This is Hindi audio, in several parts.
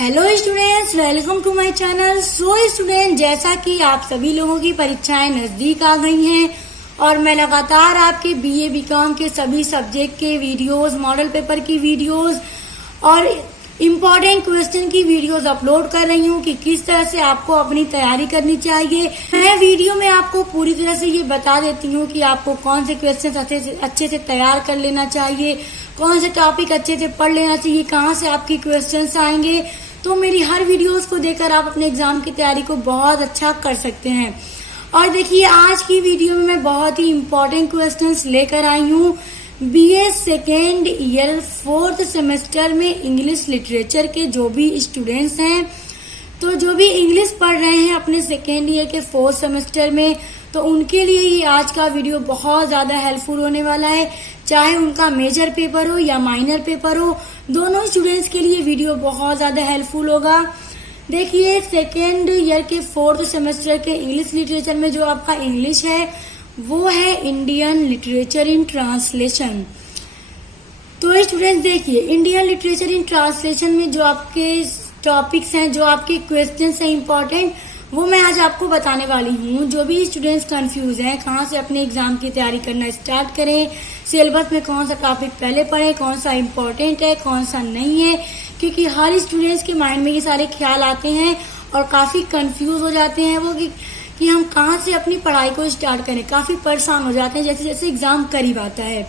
Hello students, welcome to my channel. So student, जैसा कि आप सभी लोगों की परीक्षाएं नजदीक आ गई हैं और मैं लगातार आपके बीए बीकॉम के सभी सब्जेक्ट के वीडियोस, मॉडल पेपर की वीडियोस और इम्पोर्टेंट क्वेश्चन की वीडियोस अपलोड कर रही हूँ कि किस तरह से आपको अपनी तैयारी करनी चाहिए। मैं वीडियो में आपको पूरी तरह से ये बता देती हूँ कि आपको कौन से क्वेश्चन अच्छे से तैयार कर लेना चाहिए, कौन से टॉपिक अच्छे से पढ़ लेना चाहिए, कहाँ से आपकी क्वेश्चंस आएंगे। तो मेरी हर वीडियोस को देखकर आप अपने एग्जाम की तैयारी को बहुत अच्छा कर सकते हैं। और देखिए, आज की वीडियो में मैं बहुत ही इम्पोर्टेंट क्वेश्चंस लेकर आई हूँ BA second year 4th semester में इंग्लिश लिटरेचर के जो भी स्टूडेंट्स हैं, तो जो भी इंग्लिश पढ़ रहे हैं अपने सेकेंड ईयर के 4th सेमेस्टर में, तो उनके लिए ये आज का वीडियो बहुत ज्यादा हेल्पफुल होने वाला है। चाहे उनका मेजर पेपर हो या माइनर पेपर हो, दोनों स्टूडेंट्स के लिए वीडियो बहुत ज्यादा हेल्पफुल होगा। देखिए, सेकेंड ईयर के 4th सेमेस्टर के इंग्लिश लिटरेचर में जो आपका इंग्लिश है वो है इंडियन लिटरेचर इन ट्रांसलेशन। तो स्टूडेंट्स देखिए, इंडियन लिटरेचर इन ट्रांसलेशन में जो आपके टॉपिक्स हैं, जो आपके क्वेश्चंस हैं इम्पोर्टेंट, वो मैं आज आपको बताने वाली हूँ। जो भी स्टूडेंट्स कंफ्यूज हैं कहाँ से अपने एग्जाम की तैयारी करना स्टार्ट करें, सिलेबस में कौन सा टॉपिक पहले पढ़ें, कौन सा इम्पोर्टेंट है, कौन सा नहीं है, क्योंकि हर स्टूडेंट्स के माइंड में ये सारे ख्याल आते हैं और काफी कंफ्यूज हो जाते हैं वो कि हम कहाँ से अपनी पढ़ाई को स्टार्ट करें। काफी परेशान हो जाते हैं जैसे जैसे एग्जाम करीब आता है।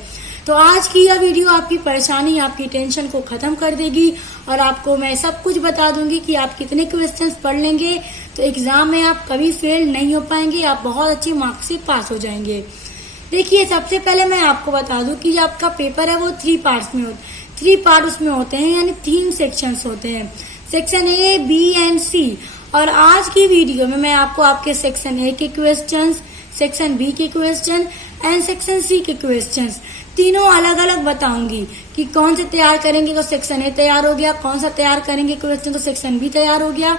तो आज की यह वीडियो आपकी परेशानी, आपकी टेंशन को खत्म कर देगी और आपको मैं सब कुछ बता दूंगी कि आप कितने क्वेश्चंस पढ़ लेंगे तो एग्जाम में आप कभी फेल नहीं हो पाएंगे, आप बहुत अच्छे मार्क्स से पास हो जाएंगे। देखिए, सबसे पहले मैं आपको बता दूं कि आपका पेपर है वो 3 पार्ट्स में होता 3 पार्ट उसमें होते हैं, यानी 3 सेक्शंस होते हैं, सेक्शन ए, बी एंड सी। और आज की वीडियो में मैं आपको आपके सेक्शन ए के क्वेश्चंस, सेक्शन बी के क्वेश्चन एंड सेक्शन सी के क्वेश्चंस तीनों अलग अलग बताऊंगी कि कौन से तैयार करेंगे तो सेक्शन ए तैयार हो गया, कौन सा तैयार करेंगे क्वेश्चन तो सेक्शन बी तैयार हो गया,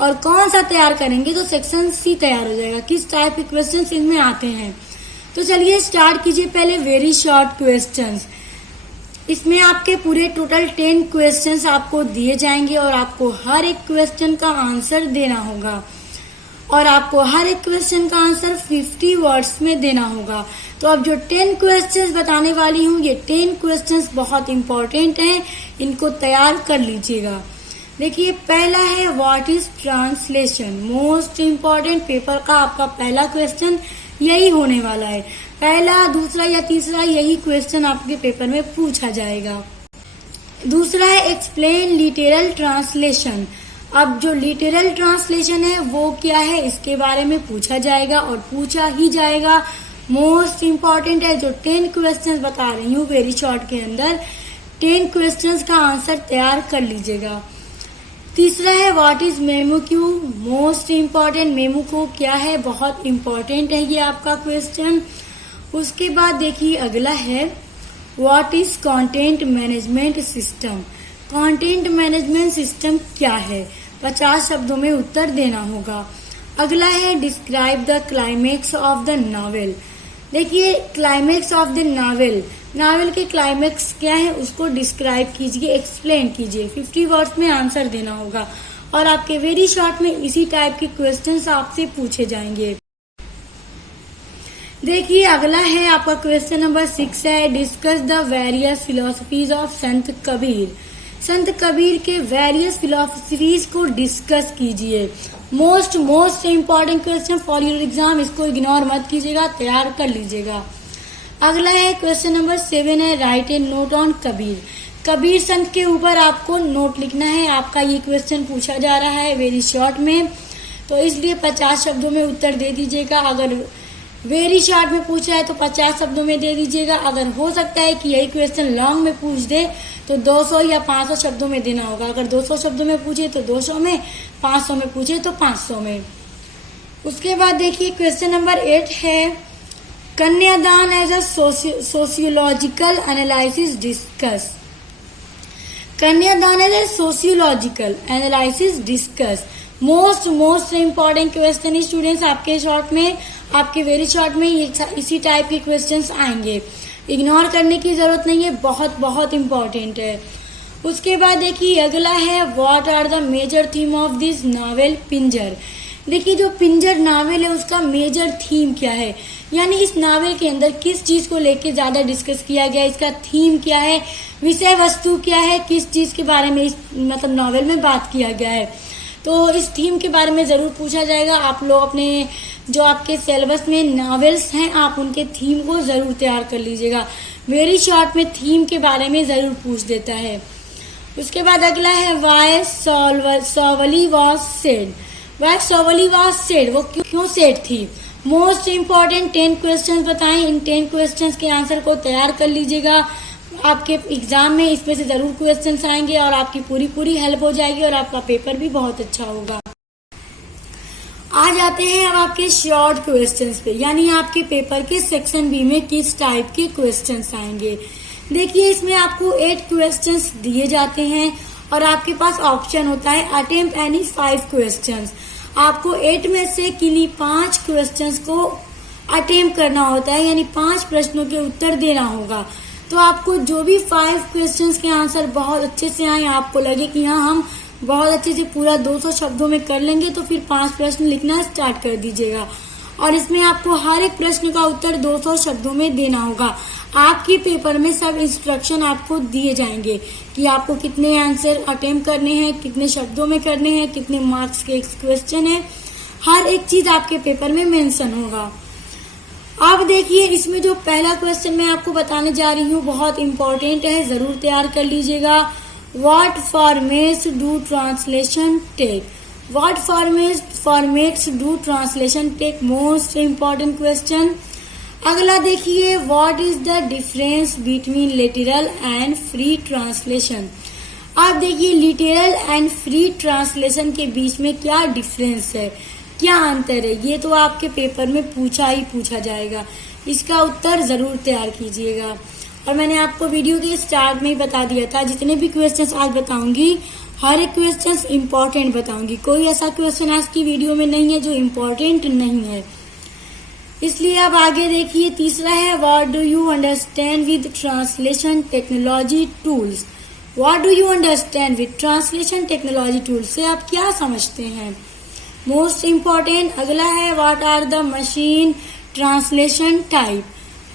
और कौन सा तैयार करेंगे तो सेक्शन सी तैयार हो जाएगा। किस टाइप के क्वेश्चंस इनमें आते हैं, तो चलिए स्टार्ट कीजिए। पहले वेरी शॉर्ट क्वेश्चंस, इसमें आपके पूरे टोटल 10 क्वेश्चंस आपको दिए जाएंगे और आपको हर एक क्वेश्चन का आंसर देना होगा और आपको हर एक क्वेश्चन का आंसर 50 वर्ड्स में देना होगा। तो अब जो 10 क्वेश्चंस बताने वाली हूँ, ये 10 क्वेश्चंस बहुत इंपॉर्टेंट हैं, इनको तैयार कर लीजिएगा। देखिए, पहला है what is translation. Most important paper का आपका पहला क्वेश्चन यही होने वाला है। पहला, दूसरा या तीसरा यही क्वेश्चन आपके पेपर में पूछा जाएगा। दूसरा है एक्सप्लेन लिटरल ट्रांसलेशन। अब जो लिटरल ट्रांसलेशन है वो क्या है, इसके बारे में पूछा जाएगा और पूछा ही जाएगा। मोस्ट इम्पोर्टेंट है। जो 10 क्वेश्चंस बता रही हूँ वेरी शॉर्ट के अंदर, 10 क्वेश्चंस का आंसर तैयार कर लीजिएगा। तीसरा है what is memo Q. Most important, memo को क्या है, बहुत इम्पोर्टेंट है ये आपका क्वेश्चन। उसके बाद देखिए, अगला है what is content management system. Content management system क्या है, 50 शब्दों में उत्तर देना होगा। अगला है describe the climax of the novel. देखिए, climax of the novel, novel के क्लाइमेक्स क्या है उसको डिस्क्राइब कीजिए, एक्सप्लेन कीजिए। 50 वर्ड्स में आंसर देना होगा और आपके वेरी शॉर्ट में इसी टाइप के क्वेश्चंस आपसे पूछे जाएंगे। देखिए, अगला है आपका क्वेश्चन नंबर 6 है discuss the various philosophies of संत कबीर। संत कबीर के वेरियस फिलोसफीज को डिस्कस कीजिए। Most important question for your exam, इसको इग्नोर मत कीजिएगा, तैयार कर लीजिएगा। अगला है क्वेश्चन नंबर 7 है write a note on Kabir. Kabir संत के ऊपर आपको नोट लिखना है। आपका ये क्वेश्चन पूछा जा रहा है वेरी शॉर्ट में, तो इसलिए 50 शब्दों में उत्तर दे दीजिएगा। अगर वेरी शॉर्ट में पूछा है तो 50 शब्दों में दे दीजिएगा। अगर हो सकता है कि यही क्वेश्चन लॉन्ग में पूछ दे तो 200 या 500 शब्दों में देना होगा। अगर 200 शब्दों में पूछे तो 200 में, 500 में पूछे तो 500 में। उसके बाद देखिए क्वेश्चन नंबर 8 है Kanyadan as a sociological analysis discuss. Kanyadan as a sociological analysis discuss. Most important question students, आपके शॉर्ट में, आपके वेरी शॉर्ट में इसी टाइप के क्वेश्चंस आएंगे, इग्नोर करने की जरूरत नहीं है, बहुत इम्पोर्टेंट है। उसके बाद देखिए अगला है what are the major theme of this novel Pinjar. देखिए जो पिंजर नावल है उसका मेजर थीम क्या है, यानी इस नावल के अंदर किस चीज को लेके ज्यादा डिस्कस किया गया, इसका थीम क्या है, विषय वस्तु क्या है, किस चीज के बारे में इस मतलब नावल में बात किया गया है। तो इस थीम के बारे में जरूर पूछा जाएगा। आप लोग अपने जो आपके सिलेबस में नावल्स हैं आप उनके थीम को जरूर तैयार कर लीजिएगा। वेरी शॉर्ट में थीम के बारे में जरूर पूछ देता है। उसके बाद अगला है why sowly was sad. Why sowly was sad, वो क्यों सेड थी। मोस्ट इम्पॉर्टेंट 10 क्वेश्चन बताएं। इन 10 क्वेश्चन के आंसर को तैयार कर लीजिएगा। आपके एग्जाम में इसमें से जरूर क्वेश्चंस आएंगे और आपकी पूरी हेल्प हो जाएगी और आपका पेपर भी बहुत अच्छा होगा। आ जाते हैं अब आपके शॉर्ट क्वेश्चंस पे, यानी आपके पेपर के सेक्शन बी में किस टाइप के क्वेश्चंस आएंगे। देखिए इसमें आपको 8 क्वेश्चंस दिए जाते हैं और आपके पास ऑप्शन होता है अटेम्प्ट एनी 5 क्वेश्चंस। आपको 8 में से किन्हीं 5 क्वेश्चंस को अटेम्प्ट करना होता है, यानी 5 प्रश्नों के उत्तर देना होगा। तो आपको जो भी 5 क्वेश्चंस के आंसर बहुत अच्छे से आए, आपको लगे कि हाँ हम बहुत अच्छे से पूरा 200 शब्दों में कर लेंगे, तो फिर 5 प्रश्न लिखना स्टार्ट कर दीजिएगा। और इसमें आपको हर एक प्रश्न का उत्तर 200 शब्दों में देना होगा। आपके पेपर में सब इंस्ट्रक्शन आपको दिए जाएंगे कि आपको कितने आंसर अटेम्प्ट करने हैं, कितने शब्दों में करने हैं, कितने मार्क्स के क्वेश्चन है, हर एक चीज आपके पेपर में मेंशन होगा। अब देखिए इसमें जो पहला क्वेश्चन मैं आपको बताने जा रही हूँ बहुत इंपॉर्टेंट है, जरूर तैयार कर लीजिएगा। What formats do translation take. What formats do translation take, most important question. अगला देखिए what is the difference between literal and free translation. आप देखिए लिटरल एंड फ्री ट्रांसलेशन के बीच में क्या डिफरेंस है, क्या अंतर है, ये तो आपके पेपर में पूछा जाएगा। इसका उत्तर जरूर तैयार कीजिएगा। और मैंने आपको वीडियो के स्टार्ट में ही बता दिया था, जितने भी क्वेश्चंस आज बताऊंगी हर एक क्वेश्चंस इम्पोर्टेंट बताऊंगी। कोई ऐसा क्वेश्चन आज की वीडियो में नहीं है जो इम्पोर्टेंट नहीं है। इसलिए अब आगे देखिए तीसरा है what do you understand with translation technology tools. What do you understand with translation technology tools से आप क्या समझते हैं, मोस्ट इम्पॉर्टेंट। अगला है what are the machine translation type.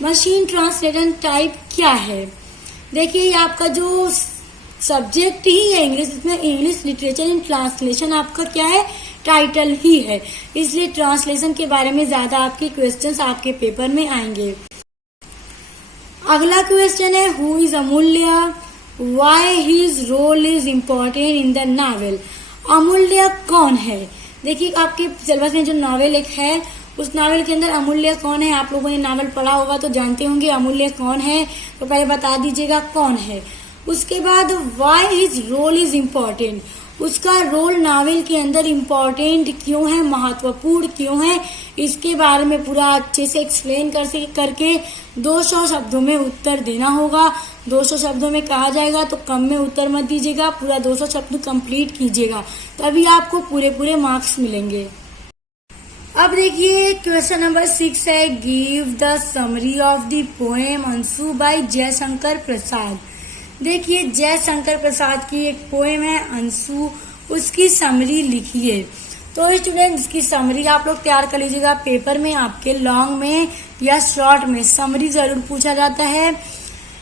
Machine translation type क्या है। देखिए ये आपका जो सब्जेक्ट ही है इंग्लिश, इसमें इंग्लिश लिटरेचर इन ट्रांसलेशन आपका क्या है, टाइटल ही है, इसलिए ट्रांसलेशन के बारे में ज्यादा आपके क्वेश्चंस आपके पेपर में आएंगे। अगला क्वेश्चन है who is Amulya, why his role is important in the novel. Amulya कौन है। देखिए आपके सिलेबस में जो नावल एक है उस नावल के अंदर अमूल्य कौन है। आप लोगों ने नावल पढ़ा होगा तो जानते होंगे अमूल्य कौन है, तो पहले बता दीजिएगा कौन है। उसके बाद why his role is important, उसका रोल नावल के अंदर इम्पोर्टेंट क्यों है, महत्वपूर्ण क्यों है, इसके बारे में पूरा अच्छे से एक्सप्लेन करके 200 शब्दों में उत्तर देना होगा। 200 शब्दों में कहा जाएगा तो कम में उत्तर मत दीजिएगा, पूरा 200 शब्द कंप्लीट कीजिएगा, तभी आपको पूरे मार्क्स मिलेंगे। अब देखिए क्वेश्चन नंबर 6 है give the summary of the poem Aansu by Jaishankar Prasad. देखिए जयशंकर प्रसाद की एक पोएम है अंशु, उसकी समरी लिखिए। तो स्टूडेंट्स की समरी आप लोग तैयार कर लीजिएगा। पेपर में आपके लॉन्ग में या शॉर्ट में समरी जरूर पूछा जाता है,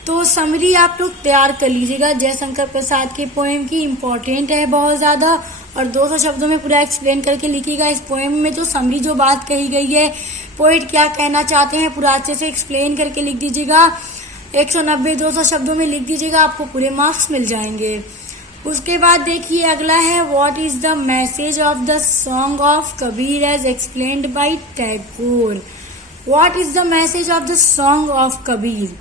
तो समरी आप लोग तैयार कर लीजिएगा। जयशंकर प्रसाद के पोएम की इम्पोर्टेंट है बहुत ज्यादा, और 200 शब्दों में पूरा एक्सप्लेन करके लिखिएगा। इस पोएम में जो समरी जो बात कही गई है, पोएट क्या कहना चाहते हैं, पूरा अच्छे से एक्सप्लेन करके लिख दीजिएगा। 190-200 शब्दों में लिख दीजिएगा, आपको पूरे मार्क्स मिल जाएंगे। उसके बाद देखिए अगला है what is the message of the song of Kabir as explained by Tagore. What is the message of the song of Kabir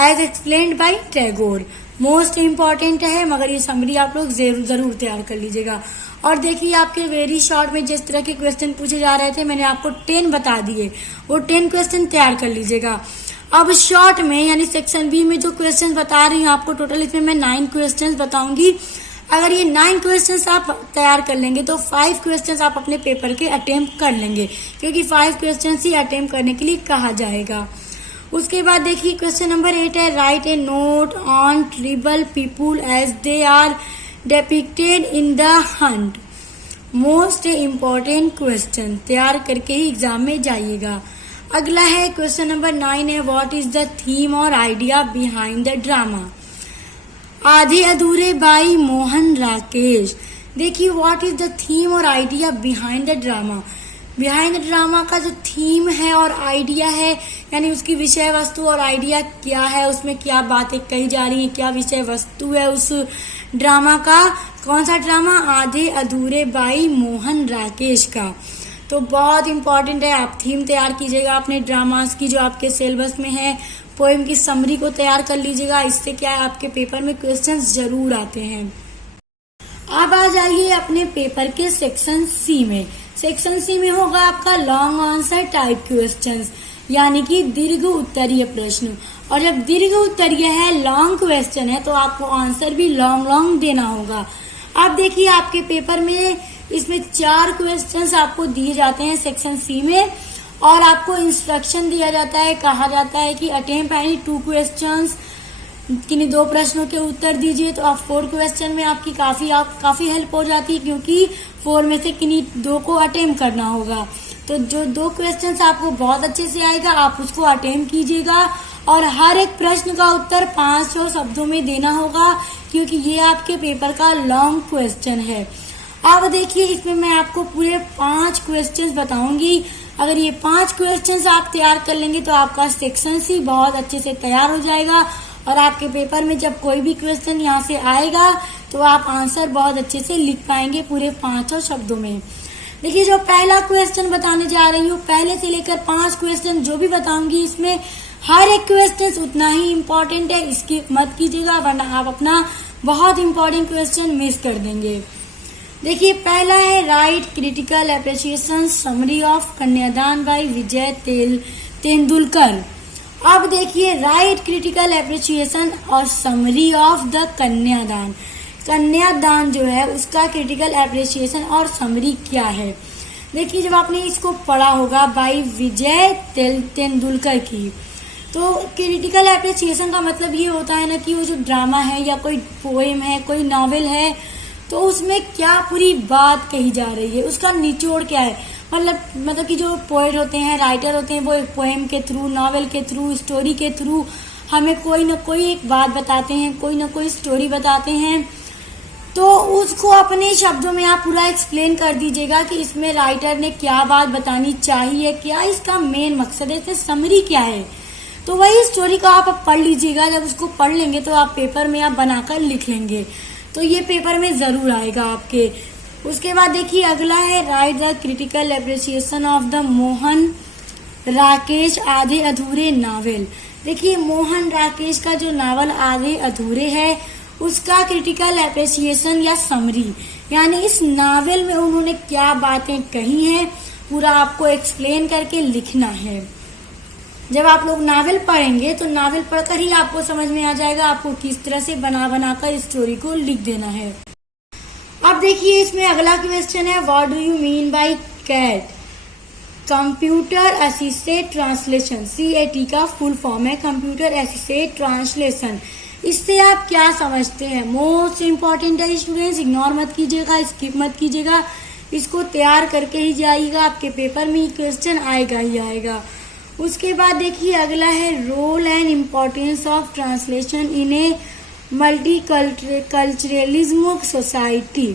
as explained by Tagore, most important है, मगर ये समरी आप लोग जरूर तैयार कर लीजिएगा। और देखिए आपके वेरी शॉर्ट में जिस तरह के क्वेश्चन पूछे जा रहे थे मैंने आपको 10 बता दिए, वो 10 क्वेश्चन तैयार कर लीजिएगा। अब शॉर्ट में यानी सेक्शन बी में जो क्वेश्चन बता रही हूँ आपको, टोटल इसमें मैं 9 क्वेश्चन बताऊंगी। अगर ये 9 क्वेश्चन आप तैयार कर लेंगे तो 5 क्वेश्चन आप अपने पेपर के अटेम्प्ट कर लेंगे, क्योंकि 5 क्वेश्चन ही अटेम्प्ट करने के लिए कहा जाएगा। उसके बाद देखिए क्वेश्चन नंबर 8 है, write a note on tribal people as they are depicted in the hunt. Most important question तैयार करके ही एग्जाम में जाइएगा। अगला है क्वेश्चन नंबर 9 है, व्हाट इज द थीम और आइडिया बिहाइंड द ड्रामा। आधे अधूरे बाई मोहन राकेश। देखिए व्हाट इज द थीम और idea behind the drama. Behind the drama का जो थीम है और आइडिया है, यानी उसकी विषय वस्तु और आइडिया क्या है, उसमें क्या बातें कही जा रही हैं, क्या विषय वस्तु है उस ड्रामा का। कौन सा ड्रामा? आधे अधूरे बाई मोहन राकेश का। तो बहुत इंपॉर्टेंट है, आप थीम तैयार कीजिएगा अपने ड्रामास की जो आपके सिलेबस में है। पोएम की समरी को तैयार कर लीजिएगा, इससे क्या है आपके पेपर में क्वेश्चंस जरूर आते हैं। अब आ जाइए अपने पेपर के सेक्शन सी में। सेक्शन सी में होगा आपका लॉन्ग आंसर टाइप क्वेश्चंस, यानी कि दीर्घ उत्तरीय प्रश्न। और जब दीर्घ उत्तरीय है, लॉन्ग क्वेश्चन है, तो आपको आंसर भी लॉन्ग देना होगा। अब देखिए आपके पेपर में इसमें 4 क्वेश्चंस आपको दिए जाते हैं सेक्शन सी में, और आपको इंस्ट्रक्शन दिया जाता है, कहा जाता है कि अटेम्प्ट एनी 2 क्वेश्चंस, किन्हीं 2 प्रश्नों के उत्तर दीजिए। तो आप 4 क्वेश्चन में आपकी काफी हेल्प हो जाती है, क्योंकि 4 में से किन्हीं 2 को अटेम्प्ट करना होगा। तो जो 2 क्वेश्चंस आपको बहुत अच्छे से आएगा, आप उसको अटेम्प्ट कीजिएगा, और हर एक प्रश्न का उत्तर 500 शब्दों में देना होगा, क्योंकि ये आपके पेपर का लॉन्ग क्वेश्चन है। अब देखिए इसमें मैं आपको पूरे 5 क्वेश्चंस बताऊंगी। अगर ये 5 क्वेश्चंस आप तैयार कर लेंगे तो आपका सेक्शन सी बहुत अच्छे से तैयार हो जाएगा, और आपके पेपर में जब कोई भी क्वेश्चन यहाँ से आएगा तो आप आंसर बहुत अच्छे से लिख पाएंगे पूरे 500 शब्दों में। देखिए जो पहला क्वेश्चन बताने जा रही हूँ, पहले से लेकर 5 क्वेश्चन जो भी बताऊंगी, इसमें हर एक क्वेश्चन उतना ही इम्पोर्टेंट है, इसकी मत कीजिएगा, वरना आप अपना बहुत इम्पोर्टेंट क्वेश्चन मिस कर देंगे। देखिए पहला है, right critical appreciation summary of कन्यादान बाय विजय तेंदुलकर। अब देखिए राइट क्रिटिकल अप्रिसिएशन और समरी ऑफ द कन्यादान। कन्यादान जो है उसका क्रिटिकल अप्रिसिएशन और समरी क्या है। देखिए जब आपने इसको पढ़ा होगा बाय विजय तेंदुलकर की, तो क्रिटिकल अप्रिसिएशन का मतलब ये होता है ना कि वो जो ड्रामा है या कोई पोएम है, कोई नॉवेल है, तो उसमें क्या पूरी बात कही जा रही है, उसका निचोड़ क्या है। मतलब कि जो पोएट होते हैं, राइटर होते हैं, वो एक पोएम के थ्रू, नॉवेल के थ्रू, स्टोरी के थ्रू हमें कोई ना कोई एक बात बताते हैं, कोई ना कोई स्टोरी बताते हैं। तो उसको अपने शब्दों में आप पूरा एक्सप्लेन कर दीजिएगा कि इसमें राइटर ने क्या बात बतानी चाहिए, क्या इसका मेन मकसद है, इससे समरी क्या है। तो वही स्टोरी को आप पढ़ लीजिएगा। जब उसको पढ़ लेंगे तो आप पेपर में आप बनाकर लिख लेंगे, तो ये पेपर में जरूर आएगा आपके। उसके बाद देखिए अगला है, right the critical appreciation of the Mohan Rakesh आधे अधूरे नावल। देखिए मोहन राकेश का जो नावल आधे अधूरे है, उसका क्रिटिकल अप्रिसिएशन या समरी, यानी इस नावल में उन्होंने क्या बातें कही हैं, पूरा आपको एक्सप्लेन करके लिखना है। जब आप लोग नावल पढ़ेंगे तो नावल पढ़कर ही आपको समझ में आ जाएगा आपको किस तरह से बनाकर स्टोरी को लिख देना है। अब देखिए इसमें अगला क्वेश्चन है, what do you mean by CAT. Computer assisted translation, CAT का फुल फॉर्म है कंप्यूटर असिस्टेड ट्रांसलेशन। इससे आप क्या समझते हैं, मोस्ट इम्पोर्टेंट है स्टूडेंट्स, इग्नोर मत कीजिएगा, स्किप मत कीजिएगा, इसको तैयार करके ही जाइएगा, आपके पेपर में क्वेश्चन आएगा ही आएगा। उसके बाद देखिए अगला है, role and importance of translation in a multiculturalism society.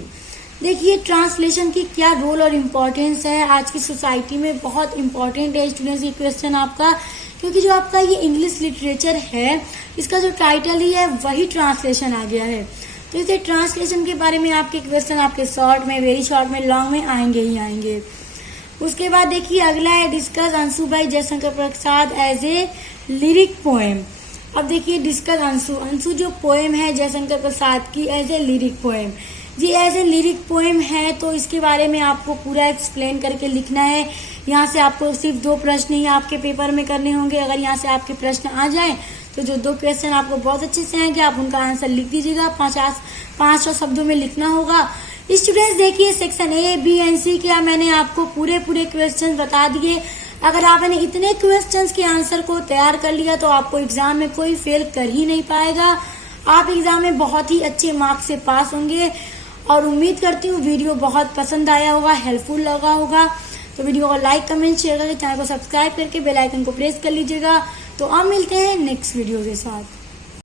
देखिए ट्रांसलेशन की क्या रोल और इम्पोर्टेंस है आज की सोसाइटी में, बहुत इम्पोर्टेंट है स्टूडेंट्स ये क्वेश्चन आपका, क्योंकि जो आपका ये इंग्लिश लिटरेचर है, इसका जो टाइटल ही है वही ट्रांसलेशन आ गया है। तो इसे ट्रांसलेशन के बारे में आपके क्वेश्चन आपके शॉर्ट में, वेरी शॉर्ट में, लॉन्ग में आएंगे ही आएंगे। उसके बाद देखिए अगला है, discuss Anshu by Jaishankar Prasad as a lyric poem. अब देखिए डिस्कस अंशु जो पोएम है जयशंकर प्रसाद की एज ए लिरिक पोएम, जी एज ए लिरिक पोएम है, तो इसके बारे में आपको पूरा एक्सप्लेन करके लिखना है। यहाँ से आपको सिर्फ 2 प्रश्न ही आपके पेपर में करने होंगे। अगर यहाँ से आपके प्रश्न आ जाए तो जो 2 क्वेश्चन आपको बहुत अच्छे से आएंगे, आप उनका आंसर लिख दीजिएगा। 500 शब्दों में लिखना होगा। स्टूडेंट्स देखिए section A, B and C क्या मैंने आपको पूरे क्वेश्चन बता दिए। अगर आपने इतने क्वेश्चंस के आंसर को तैयार कर लिया तो आपको एग्जाम में कोई फेल कर ही नहीं पाएगा। आप एग्जाम में बहुत ही अच्छे मार्क्स से पास होंगे और उम्मीद करती हूँ वीडियो बहुत पसंद आया होगा, हेल्पफुल लगा होगा। तो वीडियो को लाइक, कमेंट, शेयर करके चैनल को सब्सक्राइब करके बेल आइकन को प्रेस कर लीजिएगा। तो अब मिलते हैं नेक्स्ट वीडियो के साथ।